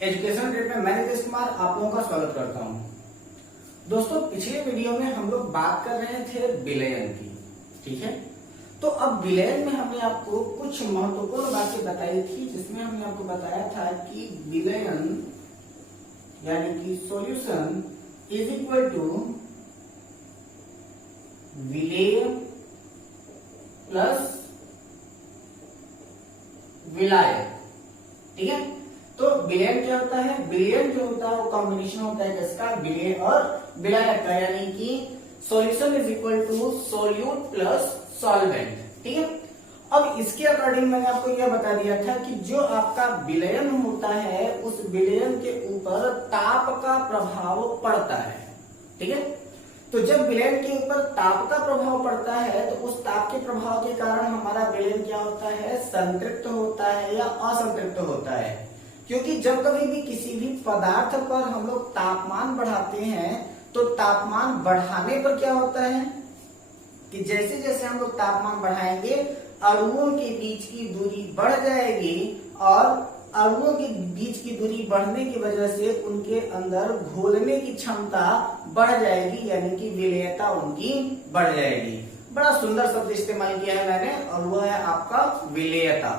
Education trade में मैं नीतीश कुमार आप लोगों का स्वागत करता हूं। दोस्तों, पिछले वीडियो में हम लोग बात कर रहे थे विलयन की, ठीक है। तो अब विलयन में हमने आपको कुछ महत्वपूर्ण बातें बताई थी, जिसमें हमने आपको बताया था कि विलयन यानी कि सॉल्यूशन इज इक्वल टू विलेय प्लस विलायक, ठीक है। तो विलयन क्या होता है? विलयन जो होता है वो कॉम्बिनेशन होता है किसका? विलेय और विलायक का, यानी कि solution is equal to solute plus solvent, ठीक है। अब इसके अकॉर्डिंग मैंने आपको यह बता दिया था कि जो आपका विलयन होता है उस विलयन के ऊपर ताप का प्रभाव पड़ता है, ठीक है। तो जब विलयन के ऊपर ताप का प्रभाव पड़ता है तो उस ताप के प्रभाव के कारण हमारा विलयन क्या होता है? संतृप्त होता है या असंतृप्त होता है। क्योंकि जब कभी भी किसी भी पदार्थ पर हम लोग तापमान बढ़ाते हैं तो तापमान बढ़ाने पर क्या होता है कि जैसे जैसे हम लोग तापमान बढ़ाएंगे अणुओं के बीच की दूरी बढ़ जाएगी और अणुओं के बीच की दूरी बढ़ने की वजह से उनके अंदर घोलने की क्षमता बढ़ जाएगी, यानी कि विलेयता उनकी बढ़ जाएगी। बड़ा सुंदर शब्द इस्तेमाल किया है मैंने, और वह है आपका विलेयता।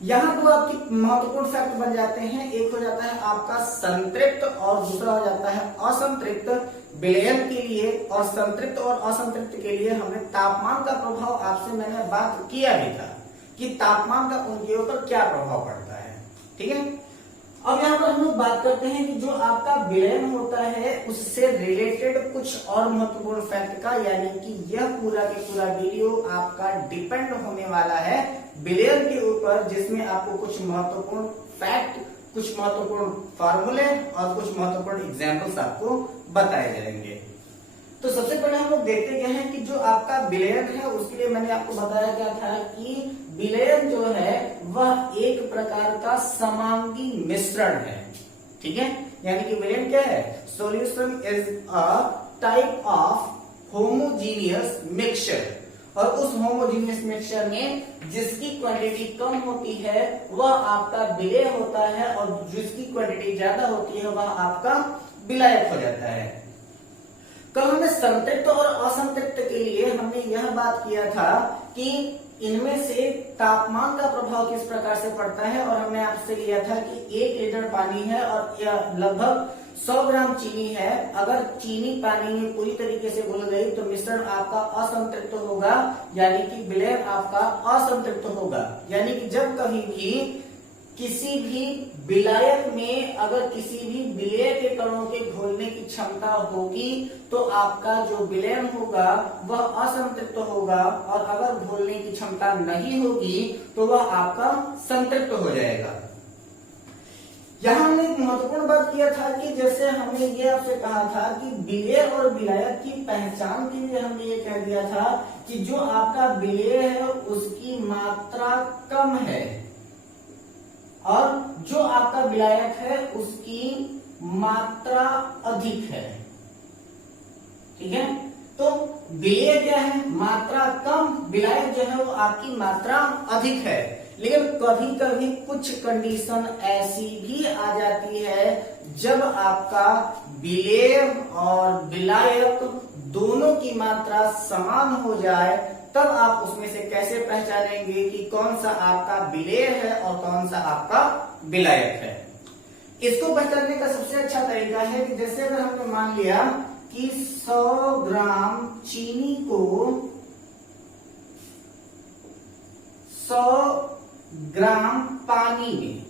यहाँ दो आपकी महत्वपूर्ण फैक्ट बन जाते हैं, एक हो जाता है आपका संतृप्त और दूसरा हो जाता है असंतृप्त। विलयन के लिए और संतृप्त और असंतृप्त के लिए हमने तापमान का प्रभाव आपसे मैंने बात किया भी था कि तापमान का उनके ऊपर क्या प्रभाव पड़ता है, ठीक है। अब यहाँ पर हम लोग बात करते हैं कि जो आपका विलयन होता है उससे रिलेटेड कुछ और महत्वपूर्ण फैक्ट का, यानी कि यह पूरा के पूरा वीडियो आपका डिपेंड होने वाला है विलयन के ऊपर, जिसमें आपको कुछ महत्वपूर्ण फैक्ट, कुछ महत्वपूर्ण फॉर्मूले और कुछ महत्वपूर्ण एग्जाम्पल्स आपको बताए जाएंगे। तो सबसे पहले हम लोग देखते क्या है कि जो आपका विलयन है उसके लिए मैंने आपको बताया क्या था कि विलयन जो है वह एक प्रकार का समांगी मिश्रण है, ठीक है। यानी कि विलयन क्या है? Solution is a type of homogeneous mixture, और उस होमोजीनियस मिक्सचर में जिसकी क्वांटिटी कम होती है वह आपका विलेय होता है और जिसकी क्वांटिटी ज्यादा होती है वह आपका विलायक हो जाता है। कल हमने संतृप्त और असंतृप्त के लिए हमने यह बात किया था कि इनमें से तापमान का प्रभाव किस प्रकार से पड़ता है, और हमने आपसे लिया था कि 1 लीटर पानी है और यह लगभग 100 ग्राम चीनी है। अगर चीनी पानी में पूरी तरीके से घुल गई तो मिश्रण आपका असंतृप्त होगा, यानी कि विलयन आपका असंतृप्त होगा। यानी कि जब कभी भी किसी भी विलायक में अगर किसी भी विलेय के कणों के घोलने की क्षमता होगी तो आपका जो विलयन होगा वह असंतृप्त होगा, और अगर घोलने की क्षमता नहीं होगी तो वह आपका संतृप्त हो जाएगा। यहाँ हमने एक महत्वपूर्ण बात किया था कि जैसे हमने ये आपसे कहा था कि विलेय और विलायक की पहचान के लिए हमने ये कह दिया था कि जो आपका विलेय है उसकी मात्रा कम है और जो आपका विलायक है उसकी मात्रा अधिक है, ठीक है। तो विलेय क्या है? मात्रा कम, विलायक जो है वो आपकी मात्रा अधिक है। लेकिन कभी कभी कुछ कंडीशन ऐसी भी आ जाती है जब आपका विलेय और विलायक दोनों की मात्रा समान हो जाए, तब आप उसमें से कैसे पहचानेंगे कि कौन सा आपका विलेय है और कौन सा आपका विलायक है। इसको पहचानने का सबसे अच्छा तरीका है कि जैसे अगर हमने मान लिया कि 100 ग्राम चीनी को 100 ग्राम पानी में,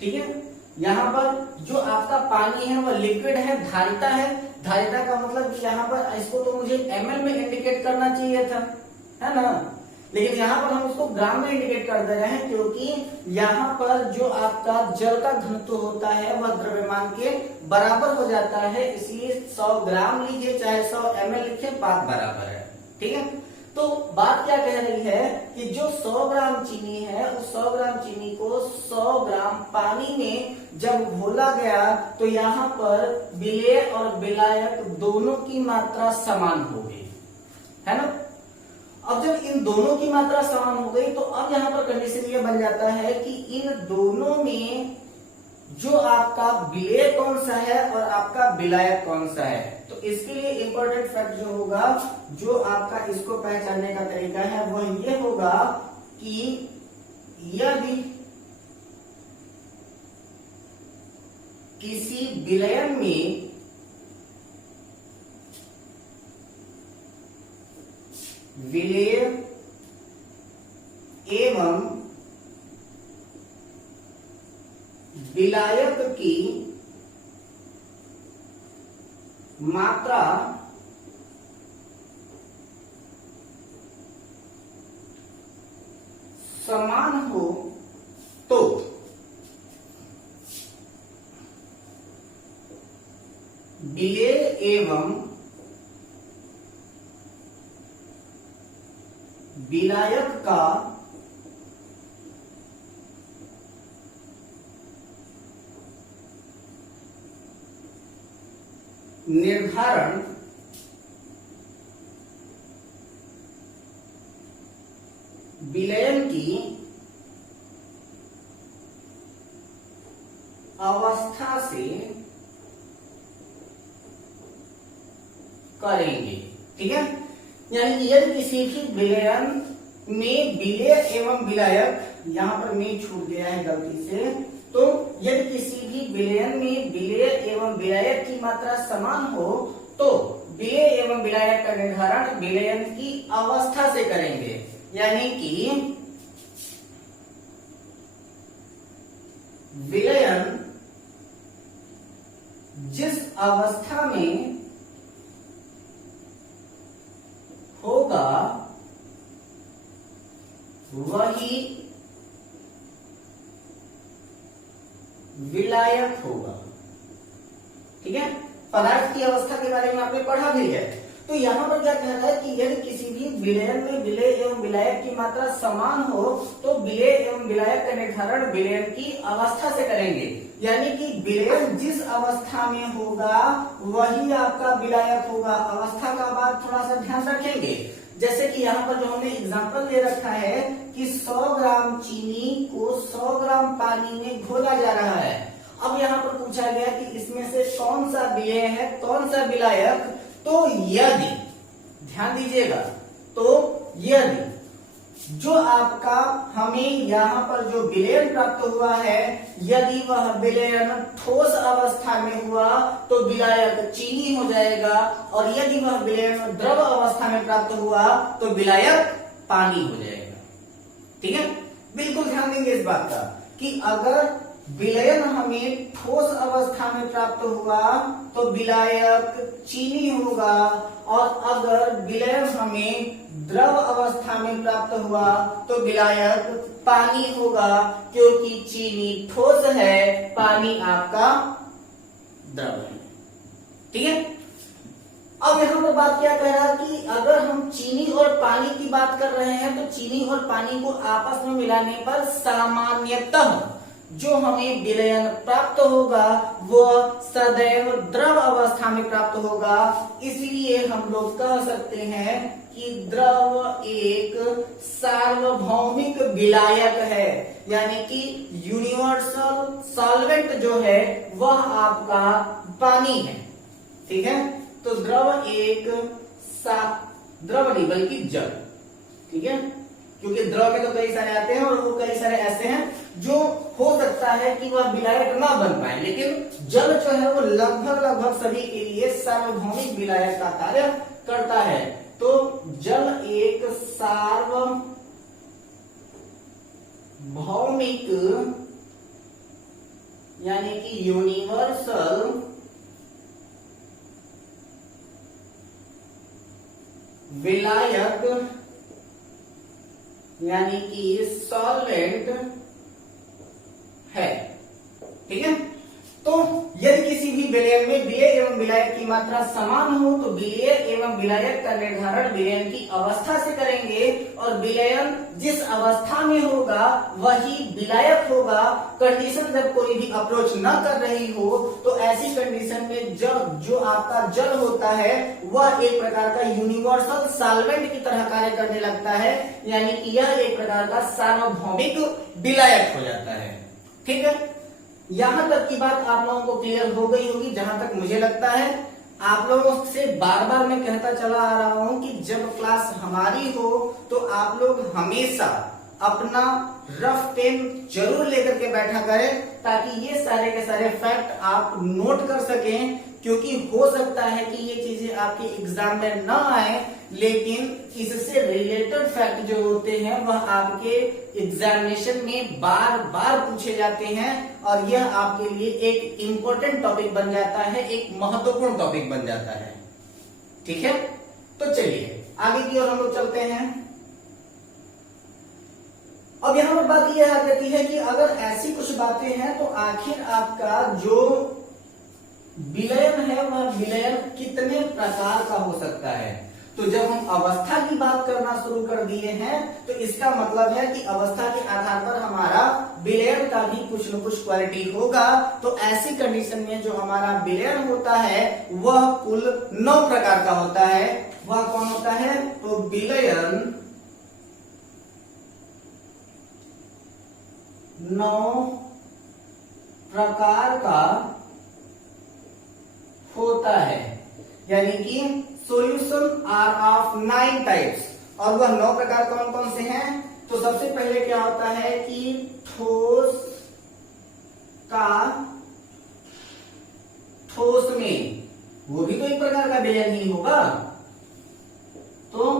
ठीक है। यहाँ पर जो आपका पानी है वह लिक्विड है, धारिता है। धारिता का मतलब कि यहाँ पर इसको तो मुझे ml में इंडिकेट करना चाहिए था, है ना, लेकिन यहाँ पर हम इसको ग्राम में इंडिकेट कर दे रहे हैं क्योंकि यहाँ पर जो आपका जल का घनत्व होता है वह द्रव्यमान के बराबर हो जाता है, इसलिए 100 ग्राम लीजिए चाहे 100 ml लिखिए, बात बराबर है, ठीक है। तो बात क्या कह रही है कि जो 100 ग्राम चीनी है उस 100 ग्राम चीनी को 100 ग्राम पानी में जब घोला गया तो यहाँ पर विलेय और विलायक दोनों की मात्रा समान हो गई, है ना। अब जब इन दोनों की मात्रा समान हो गई तो अब यहाँ पर कंडीशन ये बन जाता है कि इन दोनों में जो आपका विलेय कौन सा है और आपका विलायक कौन सा है। तो इसके लिए इंपॉर्टेंट फैक्ट जो होगा, जो आपका इसको पहचानने का तरीका है वह ये होगा कि यदि किसी विलयन में विलेय एवं विलायक की मात्रा समान हो तो विलेय एवं विलायक का निर्धारण विलयन की अवस्था से करेंगे। ठीक है, यानी कि यदि किसी भी विलयन में विलेय एवं विलायक, यहां पर मैं छूट गया है गलती से, तो यदि किसी भी विलयन में विलेय एवं विलायक की मात्रा समान हो तो विलेय एवं विलायक का निर्धारण विलयन की अवस्था से करेंगे। यानी कि विलयन जिस अवस्था में होगा वही विलायक होगा। ठीक है, पदार्थ की अवस्था के बारे में आपने पढ़ा भी है। तो यहां पर क्या कह रहा है कि यदि किसी भी विलयन में विलेय एवं विलायक की मात्रा समान हो तो विलेय एवं विलायक का निर्धारण विलयन की अवस्था से करेंगे। यानी कि विलयन जिस अवस्था में होगा वही आपका विलायक होगा। अवस्था का बात थोड़ा सा ध्यान रखेंगे। जैसे कि यहाँ पर जो हमने एग्जांपल दे रखा है कि 100 ग्राम चीनी को 100 ग्राम पानी में घोला जा रहा है। अब यहाँ पर पूछा गया कि इसमें से कौन सा विलेय है कौन सा विलायक। तो यदि ध्यान दीजिएगा, तो यदि जो आपका हमें यहाँ पर जो विलयन प्राप्त हुआ है यदि वह विलयन ठोस अवस्था में हुआ तो विलायक चीनी हो जाएगा, और यदि वह विलयन द्रव अवस्था में प्राप्त हुआ तो विलायक पानी हो जाएगा। ठीक है, बिल्कुल ध्यान देंगे इस बात का कि अगर विलयन हमें ठोस अवस्था में प्राप्त हुआ तो विलायक चीनी होगा, और अगर विलयन हमें द्रव अवस्था में प्राप्त हुआ तो विलायक पानी होगा, क्योंकि चीनी ठोस है, पानी आपका द्रव है। ठीक है, अब यहाँ पर बात क्या कह रहा है कि अगर हम चीनी और पानी की बात कर रहे हैं तो चीनी और पानी को आपस में मिलाने पर सामान्यतः जो हमें विलयन प्राप्त होगा वह सदैव द्रव अवस्था में प्राप्त होगा। इसलिए हम लोग कह सकते हैं कि द्रव एक सार्वभौमिक विलायक है, यानी कि यूनिवर्सल सॉल्वेंट जो है वह आपका पानी है। ठीक है, तो द्रव एक द्रव नहीं बल्कि जल। ठीक है, क्योंकि द्रव में तो कई सारे आते हैं और वो कई सारे ऐसे हैं जो हो सकता है कि वह विलायक ना बन पाए, लेकिन जल जो है वो लगभग सभी के लिए सार्वभौमिक विलायक का कार्य करता है। तो जल एक सार्वभौमिक यानी कि यूनिवर्सल विलायक यानी कि सॉल्वेंट है। ठीक है, तो यदि किसी भी विलयन में विलेय एवं विलायक की मात्रा समान हो तो विलेय एवं विलायक का निर्धारण विलयन की अवस्था से करेंगे, और विलयन जिस अवस्था में होगा वही विलायक होगा। कंडीशन जब कोई भी अप्रोच न कर रही हो तो ऐसी कंडीशन में जो आपका जल होता है वह एक प्रकार का यूनिवर्सल सॉल्वेंट की तरह कार्य करने लगता है, यानी कि यह एक प्रकार का सार्वभौमिक विलायक हो जाता है। ठीक है, यहां तक की बात आप लोगों को क्लियर हो गई होगी, जहां तक मुझे लगता है। आप लोगों से बार बार मैं कहता चला आ रहा हूं कि जब क्लास हमारी हो तो आप लोग हमेशा अपना रफ पेन जरूर लेकर के बैठा करें, ताकि ये सारे के सारे फैक्ट आप नोट कर सकें, क्योंकि हो सकता है कि ये चीजें आपके एग्जाम में ना आए, लेकिन इससे रिलेटेड फैक्ट जो होते हैं वह आपके एग्जामिनेशन में बार बार पूछे जाते हैं, और यह आपके लिए एक इंपॉर्टेंट टॉपिक बन जाता है, एक महत्वपूर्ण टॉपिक बन जाता है। ठीक है, तो चलिए आगे की ओर हम लोग चलते हैं। अब यहां पर बात यह आ जाती है कि अगर ऐसी कुछ बातें हैं तो आखिर आपका जो विलयन है वह विलयन कितने प्रकार का हो सकता है। तो जब हम अवस्था की बात करना शुरू कर दिए हैं तो इसका मतलब है कि अवस्था के आधार पर हमारा विलयन का भी कुछ न कुछ क्वालिटी होगा। तो ऐसी कंडीशन में जो हमारा विलयन होता है वह कुल 9 प्रकार का होता है। वह कौन होता है? तो विलयन 9 प्रकार का होता है, यानी कि सॉल्यूशन आर ऑफ 9 टाइप्स। और वह 9 प्रकार कौन कौन से हैं? तो सबसे पहले क्या होता है कि ठोस का ठोस में, वो भी तो एक प्रकार का विलयन ही होगा। तो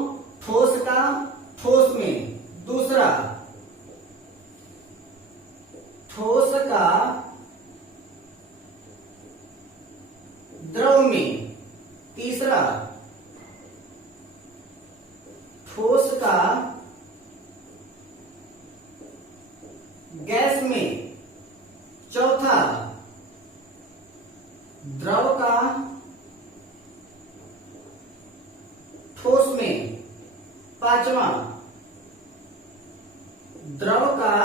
ठोस का ठोस में। दूसरा, ठोस का द्रव में। तीसरा, ठोस का गैस में। चौथा, द्रव का ठोस में। पांचवा, द्रव का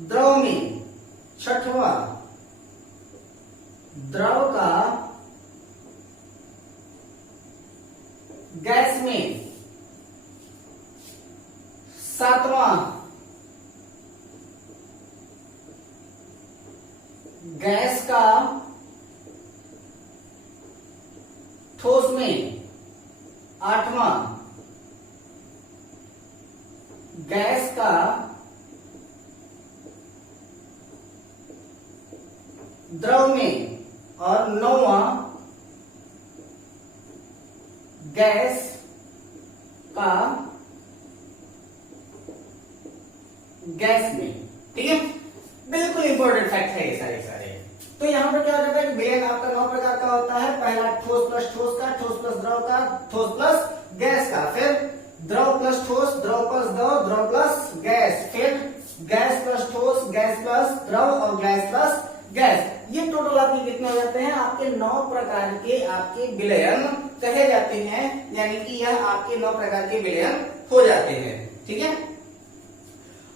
द्रव में। छठवां, द्रव का गैस में। सातवां, गैस का ठोस में। आठवां, गैस का द्रव में। और नौवां, गैस का गैस में। ठीक है, बिल्कुल इंपॉर्टेंट फैक्ट है ये सारे। तो यहां पर क्या हो जाता है? विलयन आपका 9 प्रकार का होता है। पहला, ठोस प्लस ठोस का, ठोस प्लस द्रव का, ठोस प्लस गैस का। फिर द्रव प्लस ठोस, द्रव प्लस द्रव, द्रव प्लस गैस। फिर गैस प्लस ठोस, गैस प्लस द्रव और गैस प्लस गैस। ये टोटल आपके कितने हो जाते हैं? आपके 9 प्रकार के आपके विलयन कहे जाते हैं, यानी कि यह आपके 9 प्रकार के विलयन हो जाते हैं। ठीक है,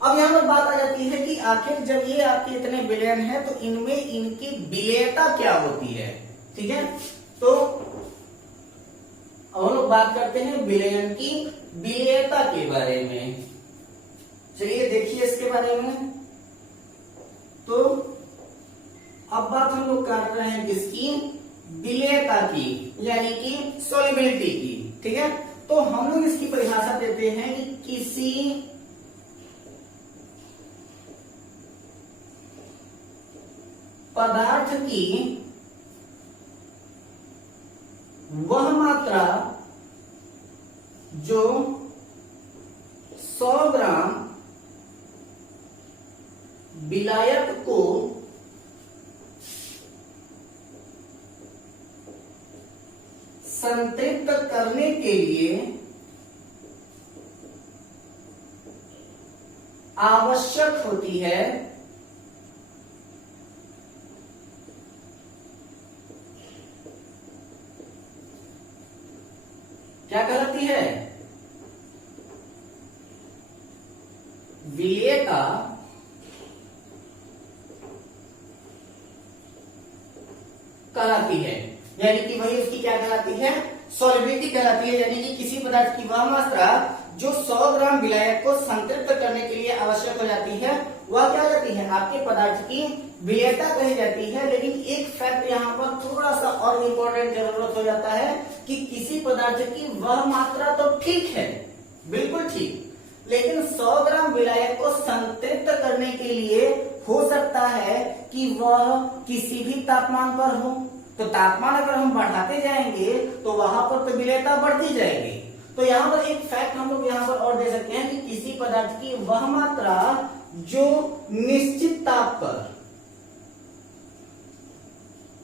अब यहां पर बात आ जाती है कि आखिर जब ये आपके इतने विलयन हैं तो इनमें इनकी विलेयता क्या होती है। ठीक है, तो अब हम लोग बात करते हैं विलयन की विलेयता के बारे में। चलिए देखिए इसके बारे में। तो अब बात हम लोग कर रहे हैं किसकी? विलेयता की, यानी कि सॉल्युबिलिटी की। ठीक है, तो हम लोग इसकी परिभाषा देते हैं कि किसी पदार्थ की वह मात्रा जो 100 ग्राम विलायक को संतृप्त करने के लिए आवश्यक होती है, क्या कहलाती है? विलेयता कहलाती है, यानी कि वही उसकी क्या कहलाती है? सॉल्युबिलिटी कहलाती है। यानी कि किसी पदार्थ की वह मात्रा जो 100 ग्राम विलायक को संतृप्त करने के लिए आवश्यक हो जाती है वह क्या जाती है, आपके पदार्थ की विलेयता कही जाती है। लेकिन एक फैक्ट यहाँ पर थोड़ा सा और इम्पोर्टेंट जरूरत हो जाता है कि किसी पदार्थ की वह मात्रा तो ठीक है, बिल्कुल ठीक, लेकिन 100 ग्राम विलायक को संतृप्त करने के लिए हो सकता है कि वह किसी भी तापमान पर हो। तो तापमान अगर हम बढ़ाते जाएंगे तो वहां पर तो विलेयता बढ़ती जाएगी। तो यहाँ पर एक फैक्ट हम लोग यहाँ पर और दे सकते हैं कि किसी पदार्थ की वह मात्रा जो निश्चित ताप पर,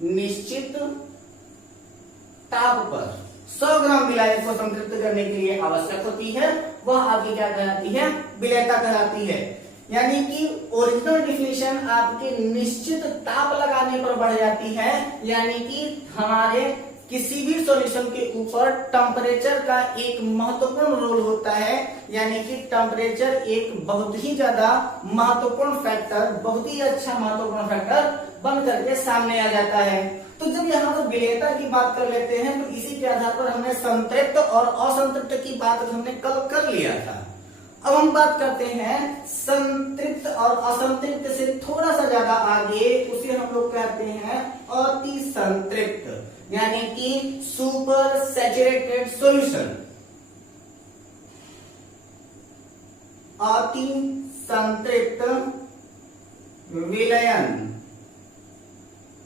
निश्चित ताप पर 100 ग्राम विलायक को संतृप्त करने के लिए आवश्यक होती है, वह आपकी क्या कहलाती है, विलेयता कहलाती है। यानी कि ओरिजिनल डिफिनेशन आपके निश्चित ताप लगाने पर बढ़ जाती है। यानी कि हमारे किसी भी सॉल्यूशन के ऊपर टेम्परेचर का एक महत्वपूर्ण रोल होता है। यानी कि टेम्परेचर एक बहुत ही ज्यादा महत्वपूर्ण फैक्टर, बहुत ही अच्छा महत्वपूर्ण फैक्टर बन करके सामने आ जाता है। तो जब यहाँ पर विलेयता की बात कर लेते हैं तो इसी के आधार पर हमने संतृप्त और असंतृप्त की बात हमने कल कर लिया था। अब हम बात करते हैं संतृप्त और असंतृप्त से थोड़ा सा ज्यादा आगे, उसे हम लोग कहते हैं अति संतृप्त, यानी कि सुपर सैचुरेटेड सॉल्यूशन। अति संतृप्त विलयन,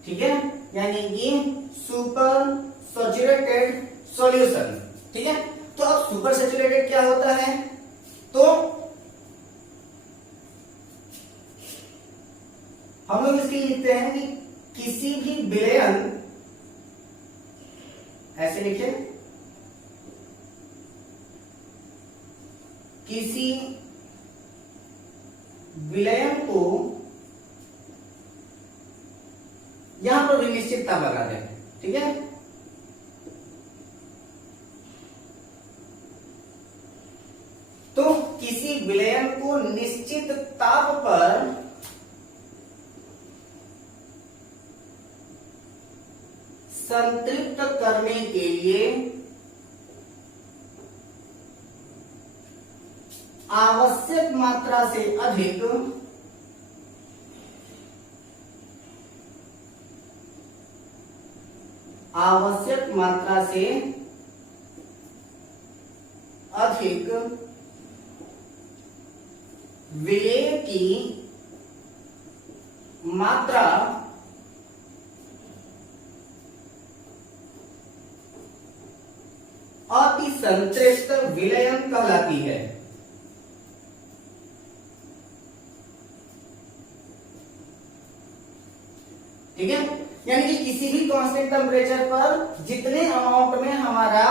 ठीक है, यानी कि सुपर सैचुरेटेड सॉल्यूशन, ठीक है। तो अब सुपर सैचुरेटेड क्या होता है, तो हम लोग इसके लिए लिखते हैं कि किसी भी विलयन, ऐसे लिखे, किसी विलयन को, यहां पर भी निश्चित ताप लगा दें, ठीक है। तो किसी विलयन को निश्चित ताप पर संतृप्त करने के लिए आवश्यक मात्रा से अधिक विलेय की मात्रा अति संतृप्त विलयन कहलाती है। ठीक है, यानी कि किसी भी कांस्टेंट टेम्परेचर पर जितने अमाउंट में हमारा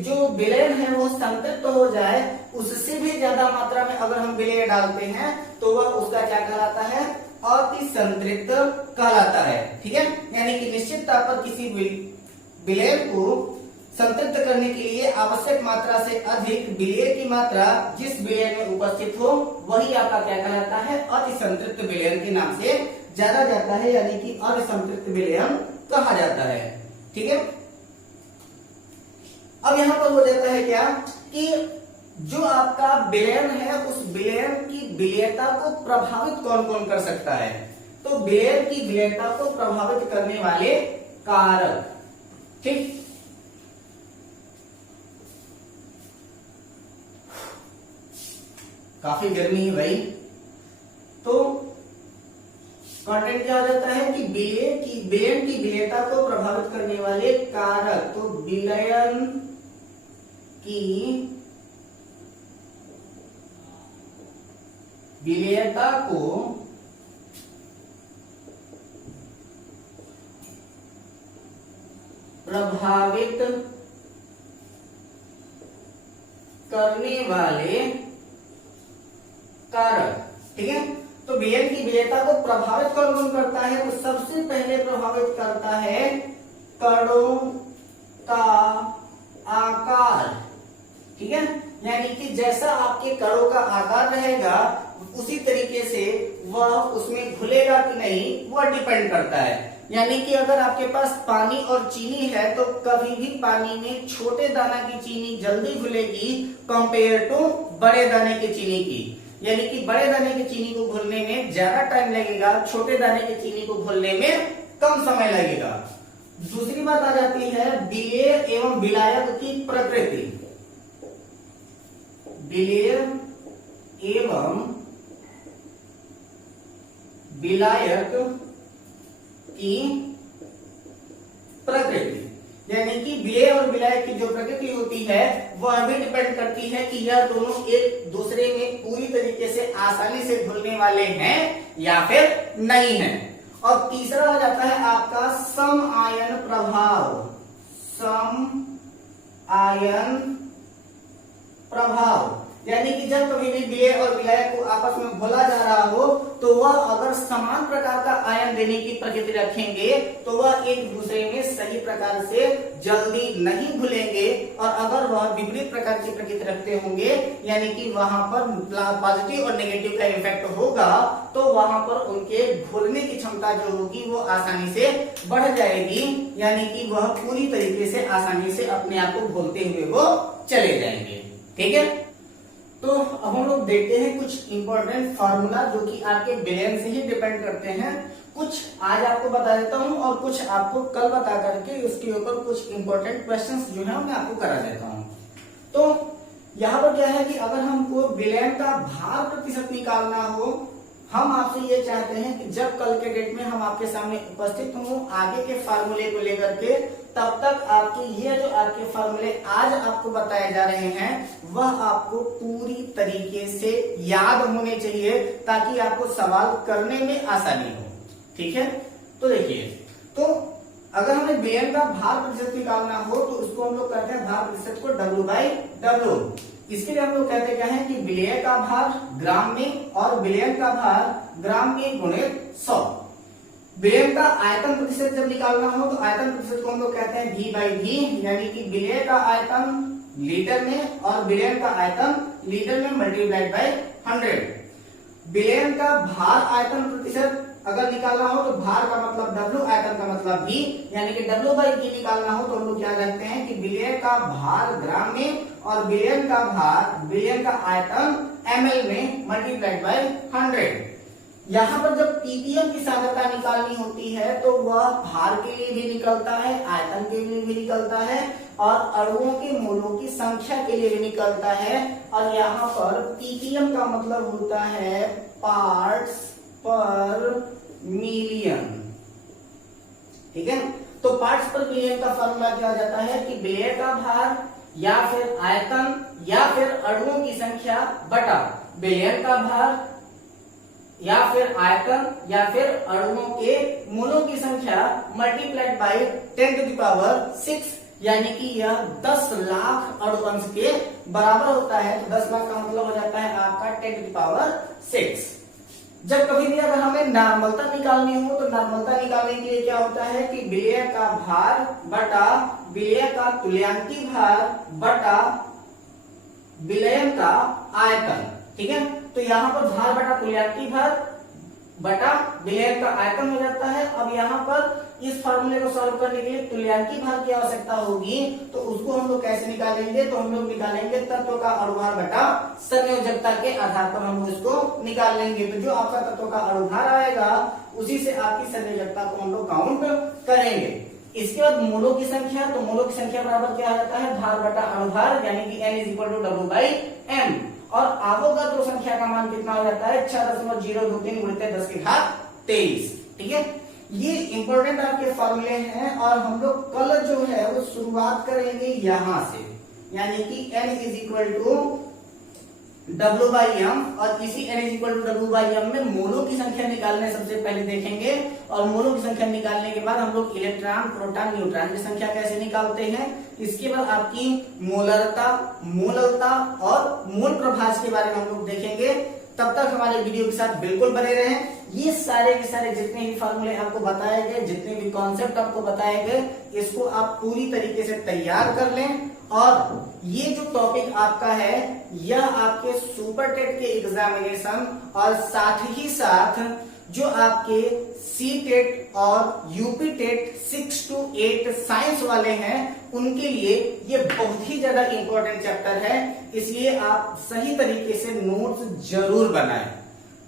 जो विलयन है वो संतृप्त हो जाए, उससे भी ज्यादा मात्रा में अगर हम विलय डालते हैं तो वह उसका क्या कहलाता है, अति संतृप्त कहलाता है। ठीक है, यानी कि निश्चित ताप पर किसी विलय को संतृप्त करने के लिए आवश्यक मात्रा से अधिक विलय की मात्रा जिस विलय में उपस्थित हो वही आपका क्या कहलाता है, अति संतृप्त विलयन के नाम से जाना जाता है, यानी कि अति संतृप्त विलयन कहा जाता है। ठीक है, अब यहां पर हो जाता है क्या कि जो आपका विलयन है उस विलयन की विलेयता को प्रभावित कौन कौन कर सकता है, तो विलयन की विलेयता को प्रभावित करने वाले कारक। ठीक, काफी गर्मी है भाई, तो कंटेंट क्या हो जाता है कि विलयन की विलेयता को प्रभावित करने वाले कारक। तो विलयन की विलेयता को प्रभावित करने वाले कारक। ठीक है, तो विलयन की विलेयता को प्रभावित कौन कौन करता है, तो सबसे पहले प्रभावित करता है कणों का आकार। ठीक है, यानी कि जैसा आपके कणों का आकार रहेगा उसी तरीके से वह उसमें घुलेगा कि नहीं वह डिपेंड करता है। यानी कि अगर आपके पास पानी और चीनी है तो कभी भी पानी में छोटे दाना की चीनी जल्दी घुलेगी कंपेयर टू बड़े दाने की चीनी की। यानी कि बड़े दाने की चीनी को घोलने में ज्यादा टाइम लगेगा, छोटे दाने की चीनी को घोलने में कम समय लगेगा। दूसरी बात आ जाती है विलेय एवं विलायक की प्रकृति। विलेय एवं विलायक की प्रकृति, यानी कि विलेय और विलायक की जो प्रकृति होती है वह भी डिपेंड करती है कि यह दोनों एक दूसरे में पूरी तरीके से आसानी से घुलने वाले हैं या फिर नहीं हैं। और तीसरा हो जाता है आपका सम आयन प्रभाव। सम आयन प्रभाव, यानी कि जब कभी भी विलेय और विलायक को आपस में घोला जा रहा हो तो वह अगर समान प्रकार का आयन देने की प्रकृति रखेंगे तो वह एक दूसरे में सही प्रकार से जल्दी नहीं घुलेंगे, और अगर वह विपरीत प्रकार की प्रकृति रखते होंगे यानी कि वहां पर पॉजिटिव और नेगेटिव का इफेक्ट होगा तो वहां पर उनके घुलने की क्षमता जो होगी वो आसानी से बढ़ जाएगी, यानी कि वह पूरी तरीके से आसानी से अपने आप को घोलते हुए वो चले जाएंगे। ठीक है, तो अब हम लोग देखते हैं कुछ इंपॉर्टेंट फार्मूला जो कि आपके विलयन से ही डिपेंड करते हैं। कुछ आज आपको बता देता हूं और कुछ आपको कल बता करके उसके ऊपर कुछ इंपॉर्टेंट क्वेश्चंस जो है मैं आपको करा देता हूं। तो यहाँ पर क्या है कि अगर हमको विलयन का भार प्रतिशत निकालना हो, हम आपसे ये चाहते हैं कि जब कल के डेट में हम आपके सामने उपस्थित हों आगे के फार्मूले को लेकर के, तब तक आपके ये जो आपके फार्मूले आज आपको बताए जा रहे हैं वह आपको पूरी तरीके से याद होने चाहिए ताकि आपको सवाल करने में आसानी हो। ठीक है, तो देखिए, तो अगर हमें विलयन का भार प्रतिशत निकालना हो तो उसको हम लोग कहते हैं भार प्रतिशत को W/W। इसके लिए हम लोग कहते क्या है कि विलेय का भार ग्राम में और विलयन का भार ग्राम में गुणित 100। विलयन का आयतन प्रतिशत जब निकालना हो तो आयतन प्रतिशत को हम लोग कहते हैं V/V, यानी कि विलेय का आयतन लीटर में और विलयन का आयतन लीटर में मल्टीप्लाइड बाय 100। विलयन का भार आयतन प्रतिशत अगर निकालना हो तो भार का मतलब W, आयतन का मतलब V, यानी कि W/V निकालना हो तो हम लोग क्या कहते हैं कि विलय का भार ग्राम में और विलयन का भार, विलयन का आयतन ml में मल्टीप्लाइड बाय 100। यहाँ पर जब ppm की सांद्रता निकालनी होती है तो वह भार के लिए भी निकलता है, आयतन के लिए भी निकलता है और अणुओं के मोलों की संख्या के लिए भी निकलता है। और यहाँ पर ppm का मतलब होता है पार्ट्स पर मिलियन। ठीक है, तो पार्ट्स पर मिलियन का फॉर्मूला क्या हो जाता है कि विलय का भार या फिर आयतन या फिर अणुओं की संख्या बटा विलयन का भार या फिर आयतन या फिर अणुओं के मोलों की संख्या मल्टीप्लाइड बाय 10⁶, यानी कि यह 10 लाख अणुअंश के बराबर होता है। तो 10 लाख का मतलब हो जाता है आपका 10⁶। जब कभी भी अगर हमें नॉर्मलता निकालनी हो तो नॉर्मलता निकालने के लिए क्या होता है कि विलय का भार बटा विलय का तुल्यांकी भार बटा विलयन का आयतन। ठीक है, तो यहाँ पर भार बटा तुल्यांकी भार बटा विलयन का आयतन हो जाता है। अब यहाँ पर इस फॉर्मूले को सॉल्व करने के लिए तुल्यांकी भार की आवश्यकता होगी, तो उसको हम लोग कैसे निकालेंगे, तो हम लोग निकालेंगे तत्व का अणुभार बटा संयोजकता के आधार पर हम इसको निकाल लेंगे। तो जो आपका तत्व का अणुभार आएगा उसी से आपकी संयोजकता को हम लोग काउंट करेंगे। इसके बाद मोलों की संख्या, तो मोलों की संख्या बराबर क्या आ जाता है भार बटा अणुभार, यानी कि N = W/M। और आवोगाद्रो संख्या का मान कितना हो जाता है 6.023 × 10⁻23। ठीक है, ये इंपॉर्टेंट आपके फॉर्मूले हैं और हम लोग कल जो है वो शुरुआत करेंगे यहां से, यानी कि N W/M और इसी N W/M में मोलों की संख्या निकालने सबसे पहले देखेंगे। और मोलों की संख्या निकालने के बाद हम लोग इलेक्ट्रॉन, प्रोटॉन, न्यूट्रॉन की संख्या कैसे निकालते हैं, इसके बाद आपकी मोलरता, मोललता और मोल प्रभाज के बारे में हम लोग देखेंगे। तब तक हमारे वीडियो के साथ बिल्कुल बने रहें। ये सारे के सारे जितने भी फॉर्मूले आपको बताए गए, जितने भी कॉन्सेप्ट आपको बताए गए, इसको आप पूरी तरीके से तैयार कर लें। और ये जो टॉपिक आपका है यह आपके सुपर टेट के एग्जामिनेशन और साथ ही साथ जो आपके सी टेट और यूपी टेट 6 to 8 साइंस वाले हैं उनके लिए ये बहुत ही ज्यादा इंपॉर्टेंट चैप्टर है, इसलिए आप सही तरीके से नोट्स जरूर बनाएं।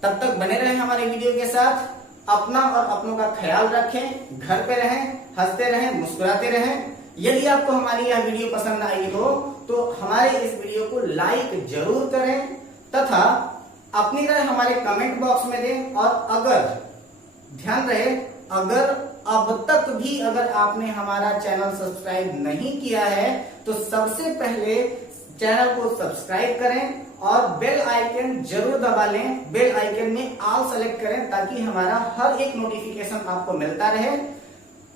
तब तक बने रहें हमारे वीडियो के साथ, अपना और अपनों का ख्याल रखें, घर पे रहें, हंसते रहें, मुस्कुराते रहें। यदि आपको हमारी यह वीडियो पसंद आई हो तो हमारे इस वीडियो को लाइक जरूर करें तथा अपनी राय हमारे कमेंट बॉक्स में दें। और अगर ध्यान रहे, अगर अब तक भी अगर आपने हमारा चैनल सब्सक्राइब नहीं किया है तो सबसे पहले चैनल को सब्सक्राइब करें और बेल आइकन जरूर दबा लें। बेल आइकन में ऑल सेलेक्ट करें ताकि हमारा हर एक नोटिफिकेशन आपको मिलता रहे।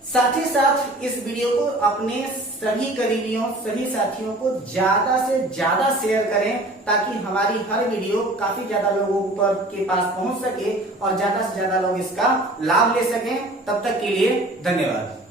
साथ ही साथ इस वीडियो को अपने सभी करीबियों, सभी साथियों को ज्यादा से ज्यादा शेयर करें ताकि हमारी हर वीडियो काफी ज्यादा लोगों पर के पास पहुंच सके और ज्यादा से ज्यादा लोग इसका लाभ ले सकें। तब तक के लिए धन्यवाद।